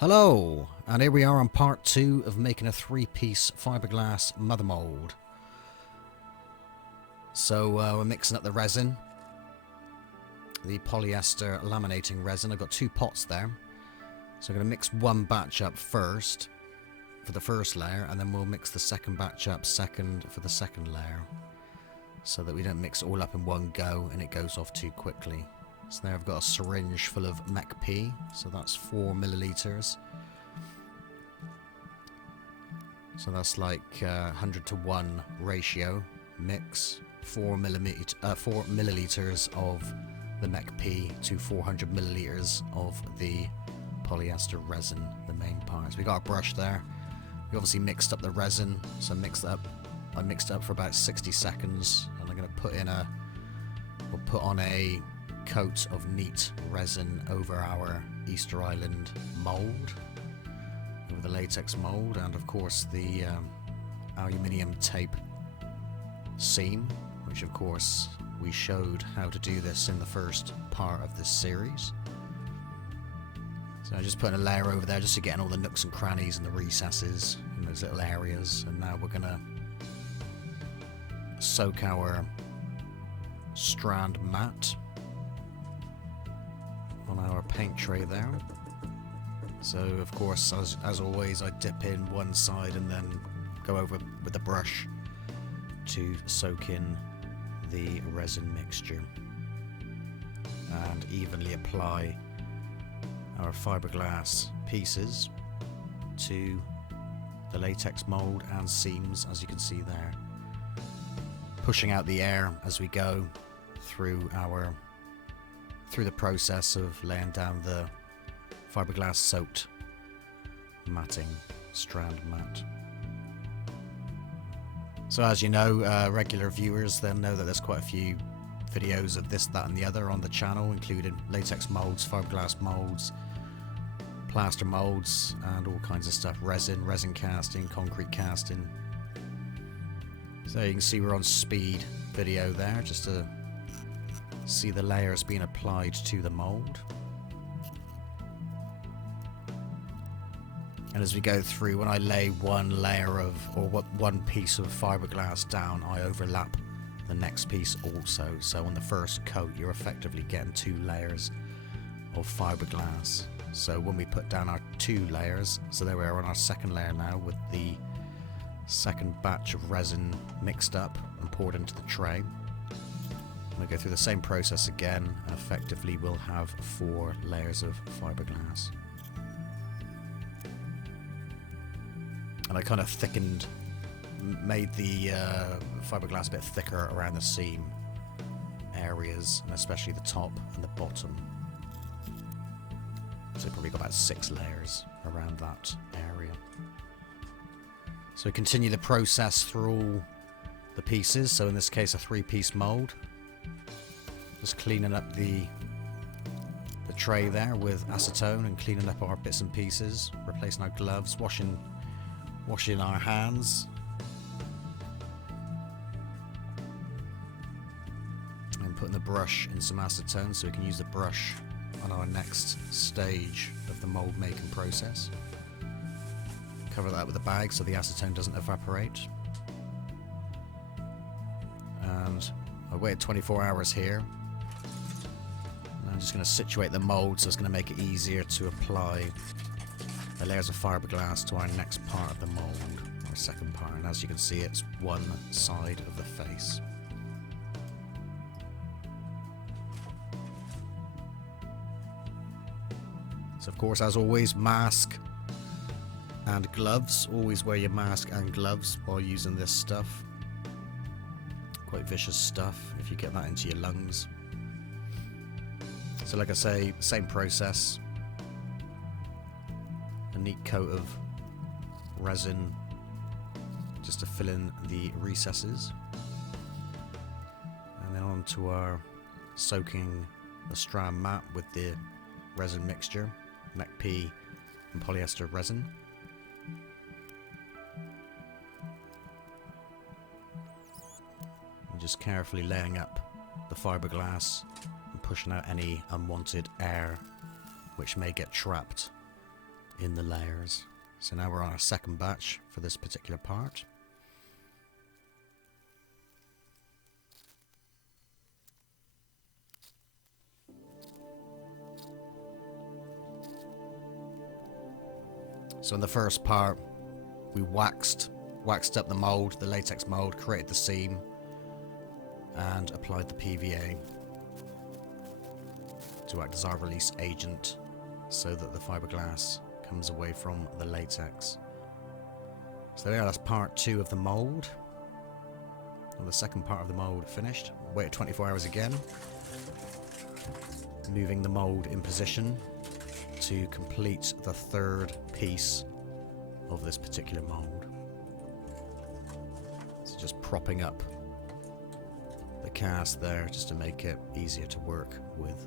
Hello, and here we are on part 2 of making a 3-piece fiberglass mother mold. So we're mixing up the resin, the polyester laminating resin. I've got 2 pots there, so I'm going to mix one batch up first for the first layer, and then we'll mix the second batch up second for the second layer, so that we don't mix it all up in one go and it goes off too quickly. So there I've got a syringe full of MEKP, so that's 4 milliliters. So that's like 100 to 1 ratio mix, 4 milliliters of the MEKP to 400 milliliters of the polyester resin, the main parts. We got our brush there. We obviously mixed up the resin, so I mixed it up for about 60 seconds, and I'm going to put on a coat of neat resin over our Easter Island mold, over the latex mold, and of course the aluminium tape seam, which of course we showed how to do this in the first part of this series. So I just put a layer over there just to get in all the nooks and crannies and the recesses in those little areas, and now we're gonna soak our strand mat on our paint tray there. So of course, as always, I dip in one side and then go over with the brush to soak in the resin mixture and evenly apply our fiberglass pieces to the latex mold and seams, as you can see there, pushing out the air as we go through the process of laying down the fiberglass soaked matting, strand mat. So as you know, regular viewers then know that there's quite a few videos of this, that and the other on the channel, including latex molds, fiberglass molds, plaster molds, and all kinds of stuff, resin casting, concrete casting. So you can see we're on speed video there, just to see the layers being applied to the mold. And as we go through, when I lay one layer of, or one piece of fiberglass down, I overlap the next piece also. So on the first coat, you're effectively getting 2 layers of fiberglass. So when we put down our 2 layers, so there we are on our second layer now with the second batch of resin mixed up and poured into the tray. We'll go through the same process again, and effectively we'll have 4 layers of fiberglass. And I kind of made the fiberglass a bit thicker around the seam areas, and especially the top and the bottom. So probably got about 6 layers around that area. So we continue the process through all the pieces. So in this case, a 3-piece mold. Just cleaning up the tray there with acetone and cleaning up our bits and pieces, replacing our gloves, washing our hands, and putting the brush in some acetone so we can use the brush on our next stage of the mold making process. Cover that with a bag so the acetone doesn't evaporate. And I waited 24 hours here. I'm just going to situate the mold so it's going to make it easier to apply the layers of fiberglass to our next part of the mold, our second part. And as you can see, it's one side of the face. So of course, as always, mask and gloves. Always wear your mask and gloves while using this stuff. Quite vicious stuff if you get that into your lungs. So like I say, same process. A neat coat of resin just to fill in the recesses. And then on to our soaking the strand mat with the resin mixture, MEKP and polyester resin. And just carefully laying up the fiberglass and pushing out any unwanted air which may get trapped in the layers. So now we're on our second batch for this particular part. So in the first part, we waxed up the mold, the latex mold, created the seam, and applied the PVA to act as our release agent so that the fiberglass comes away from the latex. So there, that's part 2 of the mold. And the second part of the mold finished. Waited 24 hours again. Moving the mold in position to complete the third piece of this particular mold. So just propping up the cast there just to make it easier to work with.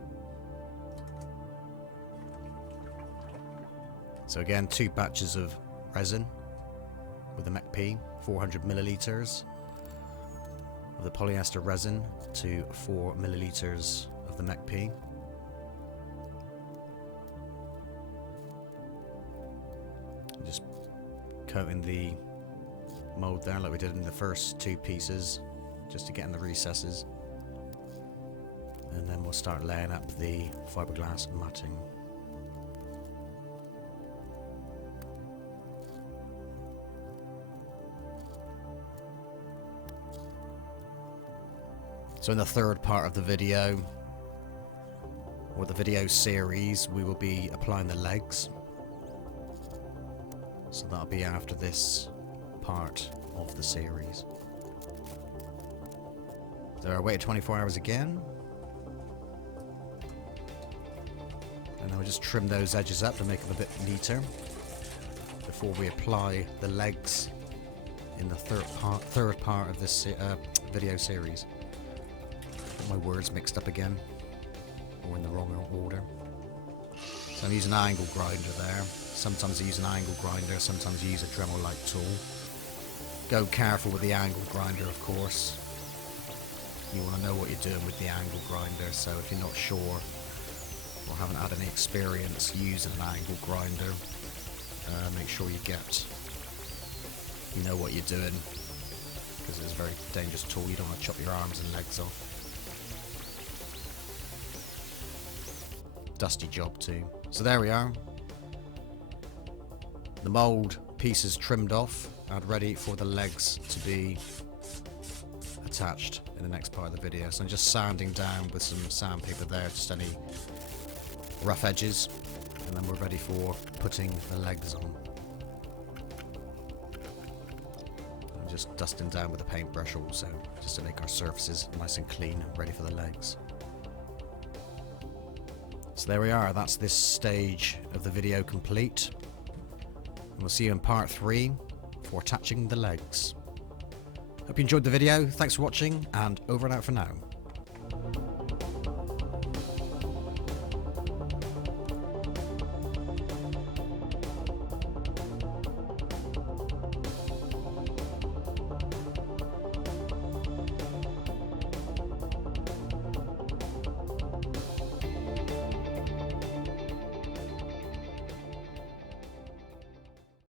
So again, 2 batches of resin with the MEKP, 400 milliliters of the polyester resin to 4 milliliters of the MEKP. Just coating the mold there like we did in the first 2 pieces, just to get in the recesses. And then we'll start laying up the fiberglass matting. So in the third part of the video, or the video series, we will be applying the legs. So that'll be after this part of the series. So I waited 24 hours again. And then we'll just trim those edges up to make them a bit neater before we apply the legs in the third part of this video series. My words mixed up again, or in the wrong order. So I'm using an angle grinder there. Sometimes I use an angle grinder, sometimes I use a Dremel-like tool. Go careful with the angle grinder, of course. You want to know what you're doing with the angle grinder, so if you're not sure or haven't had any experience using an angle grinder, make sure you know what you're doing, because it's a very dangerous tool. You don't want to chop your arms and legs off. Dusty job too. So there we are. The mold pieces trimmed off and ready for the legs to be attached in the next part of the video. So I'm just sanding down with some sandpaper there, just any rough edges, and then we're ready for putting the legs on. I'm just dusting down with a paintbrush also, just to make our surfaces nice and clean, ready for the legs. So there we are, that's this stage of the video complete. And we'll see you in part 3 for attaching the legs. Hope you enjoyed the video, thanks for watching, and over and out for now.